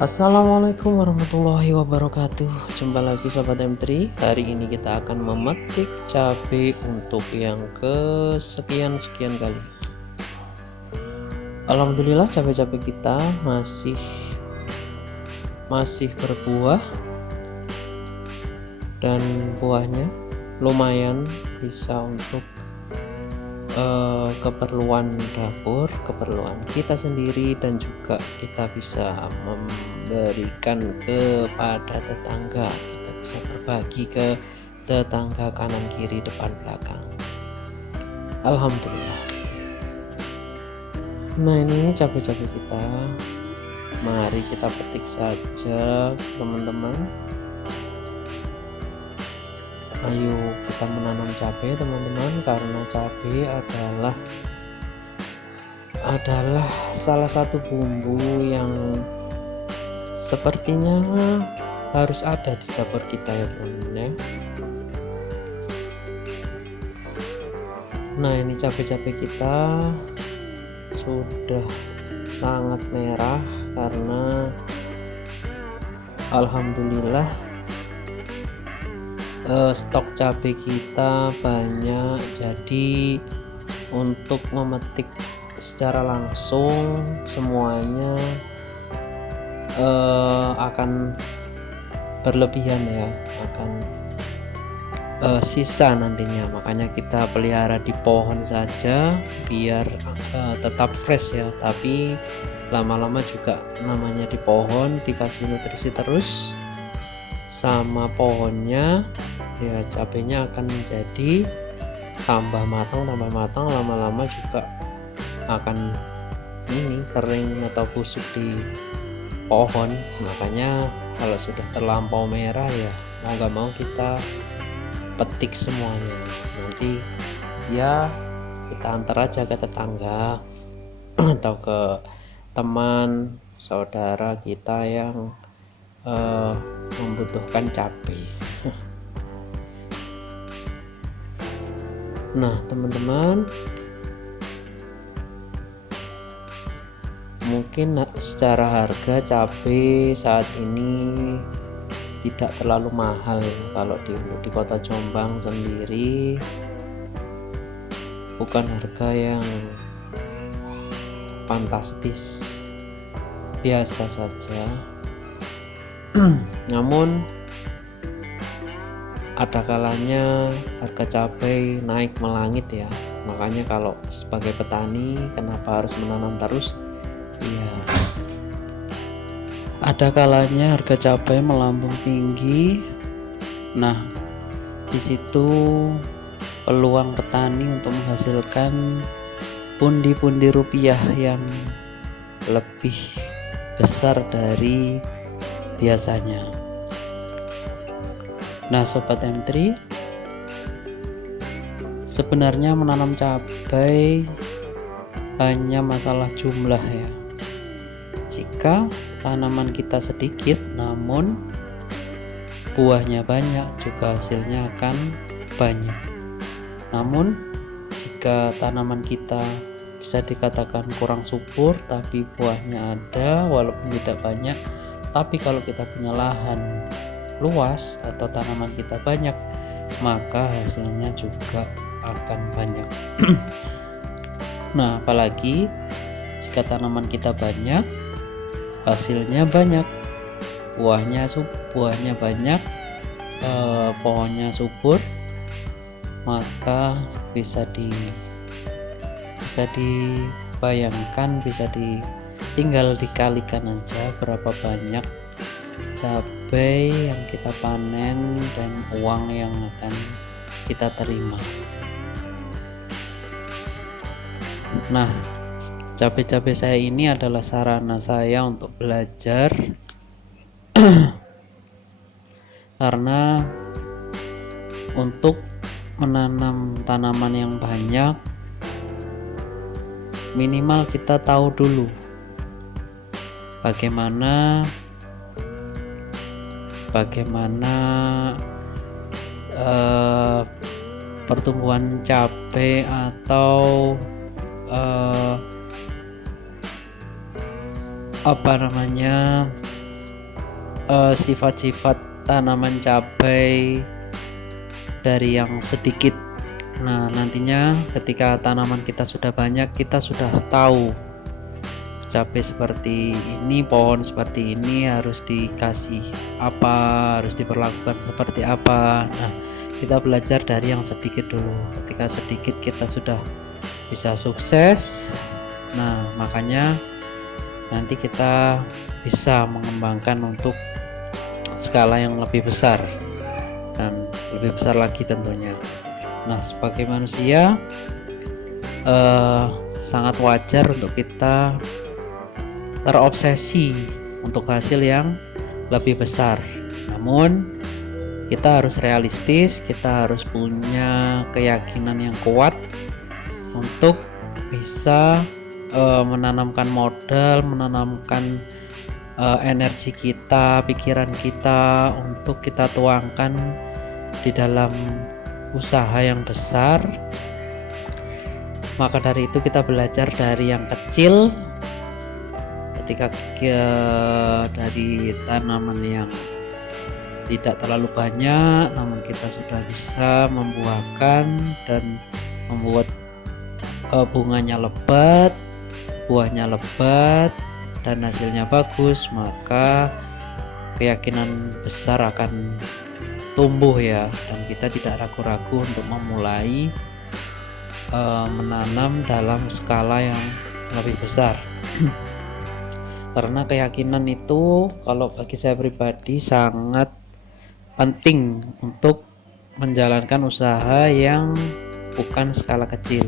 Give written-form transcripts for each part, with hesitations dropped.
Assalamualaikum warahmatullahi wabarakatuh. Jumpa lagi Sobat M3. Hari ini kita akan memetik cabai untuk yang kesekian-sekian kali. Alhamdulillah cabai-cabai kita masih berbuah, dan buahnya lumayan bisa untuk keperluan dapur, keperluan kita sendiri, dan juga kita bisa memberikan kepada tetangga. Kita bisa berbagi ke tetangga kanan kiri depan belakang. Alhamdulillah. Nah, ini cabai-cabai kita, mari kita petik saja teman-teman. Ayo kita menanam cabai teman-teman, karena cabai adalah salah satu bumbu yang sepertinya harus ada di dapur kita ya teman-teman ya. Nah, ini cabai-cabai kita sudah sangat merah karena alhamdulillah stok cabai kita banyak, jadi untuk memetik secara langsung semuanya akan berlebihan ya, akan sisa nantinya. Makanya kita pelihara di pohon saja biar tetap fresh ya, tapi lama-lama juga namanya di pohon dikasih nutrisi terus sama pohonnya ya, cabenya akan menjadi tambah matang, lama-lama juga akan ini kering atau busuk di pohon. Makanya kalau sudah terlampau merah ya mau gak mau kita petik semuanya. Nanti ya kita antar aja ke tetangga atau ke teman saudara kita yang membutuhkan cabai. Nah teman-teman, mungkin secara harga cabai saat ini tidak terlalu mahal kalau di kota Jombang sendiri, bukan harga yang fantastis, biasa saja. Namun ada kalanya harga cabai naik melangit ya. Makanya kalau sebagai petani kenapa harus menanam terus? Ya, ada kalanya harga cabai melambung tinggi. Nah, di situ peluang petani untuk menghasilkan pundi-pundi rupiah yang lebih besar dari biasanya. Nah Sobat M3, sebenarnya menanam cabai hanya masalah jumlah ya. Jika tanaman kita sedikit namun buahnya banyak, juga hasilnya akan banyak. Namun jika tanaman kita bisa dikatakan kurang subur tapi buahnya ada walaupun tidak banyak, tapi kalau kita punya lahan luas atau tanaman kita banyak, maka hasilnya juga akan banyak. Nah apalagi jika tanaman kita banyak, hasilnya banyak, buahnya banyak, pohonnya subur, maka bisa dibayangkan, tinggal dikalikan aja berapa banyak cabai yang kita panen dan uang yang akan kita terima. Nah, cabai-cabai saya ini adalah sarana saya untuk belajar karena untuk menanam tanaman yang banyak minimal kita tahu dulu bagaimana pertumbuhan cabai atau sifat-sifat tanaman cabai dari yang sedikit. Nah, nantinya ketika tanaman kita sudah banyak, kita sudah tahu cabai seperti ini, pohon seperti ini harus dikasih apa, harus diperlakukan seperti apa. Nah, kita belajar dari yang sedikit dulu. Ketika sedikit kita sudah bisa sukses, nah makanya nanti kita bisa mengembangkan untuk skala yang lebih besar dan lebih besar lagi tentunya. Nah, sebagai manusia sangat wajar untuk kita terobsesi untuk hasil yang lebih besar. Namun kita harus realistis, kita harus punya keyakinan yang kuat untuk bisa menanamkan modal, menanamkan energi kita, pikiran kita untuk kita tuangkan di dalam usaha yang besar. Maka dari itu kita belajar dari yang kecil. Ketika dari tanaman yang tidak terlalu banyak, namun kita sudah bisa membuahkan dan membuat bunganya lebat, buahnya lebat, dan hasilnya bagus, maka keyakinan besar akan tumbuh ya, dan kita tidak ragu-ragu untuk memulai menanam dalam skala yang lebih besar. Karena keyakinan itu kalau bagi saya pribadi sangat penting untuk menjalankan usaha yang bukan skala kecil.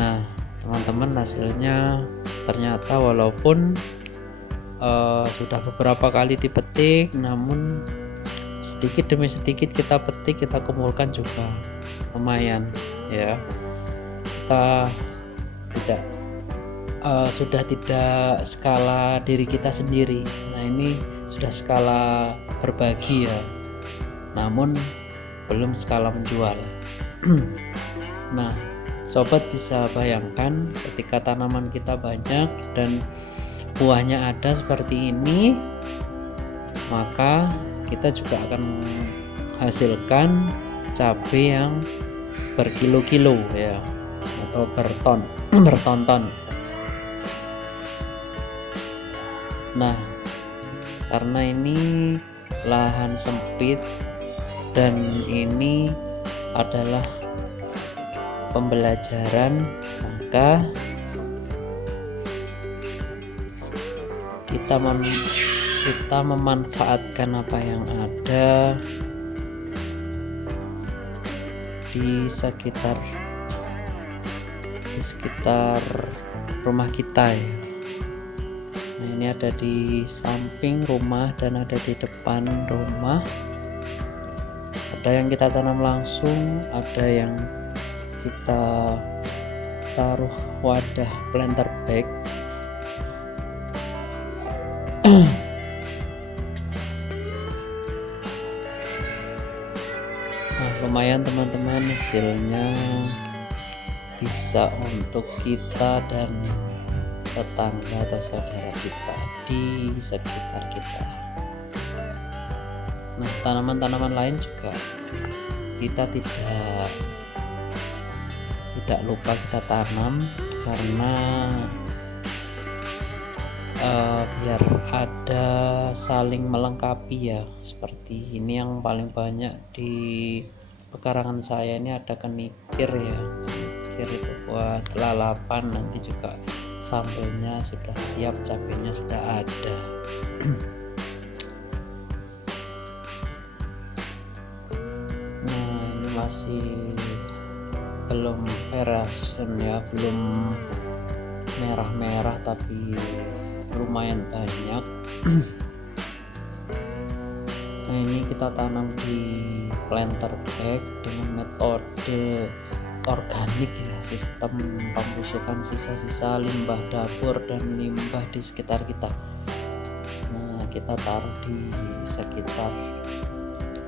Nah, teman-teman, hasilnya ternyata walaupun sudah beberapa kali dipetik, namun sedikit demi sedikit kita petik, kita kumpulkan juga lumayan ya. Kita tidak sudah tidak skala diri kita sendiri. Nah, ini sudah skala berbagi ya, namun belum skala menjual. Nah, sobat bisa bayangkan ketika tanaman kita banyak dan buahnya ada seperti ini, maka kita juga akan menghasilkan cabai yang berkilo-kilo ya, atau berton-ton. Nah, karena ini lahan sempit dan ini adalah pembelajaran, maka kita memanfaatkan apa yang ada di sekitar rumah kita ya. Nah, ini ada di samping rumah dan ada di depan rumah. Ada yang kita tanam langsung, ada yang kita taruh wadah planter bag. Nah, lumayan teman-teman, hasilnya bisa untuk kita dan tetangga atau saudara kita di sekitar kita. Nah, tanaman-tanaman lain juga kita tidak lupa kita tanam, karena biar ada saling melengkapi ya. Seperti ini yang paling banyak di pekarangan saya ini ada kenikir ya. Kenikir itu buat lalapan, nanti juga sambelnya sudah siap, cabenya sudah ada. Nah, ini masih belum verasun ya, belum merah-merah tapi lumayan banyak. Nah, ini kita tanam di planter bag dengan metode organik ya, sistem pembusukan sisa-sisa limbah dapur dan limbah di sekitar kita. Nah, kita taruh di sekitar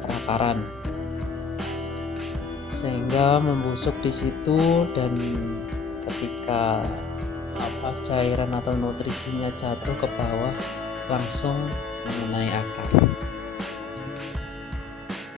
akaran sehingga membusuk di situ, dan ketika cairan atau nutrisinya jatuh ke bawah, langsung mengenai akar.